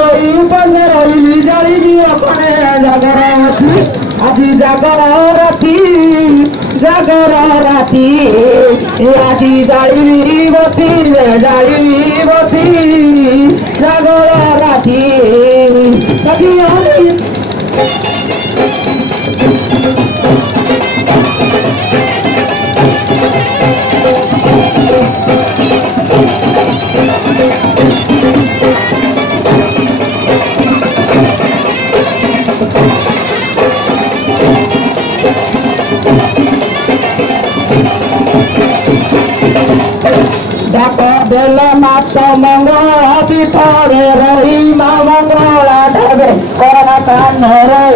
রই উপাসে রইলি জালিবি ওখানে জাগর রাতি আজি জাগর রাতি আজি জালিবি বতি জাগর রাতি সখী আমি বেলে মাত মঙ্গল বিপরে রহি মা মঙ্গলা ঢাবে করনা কান রহি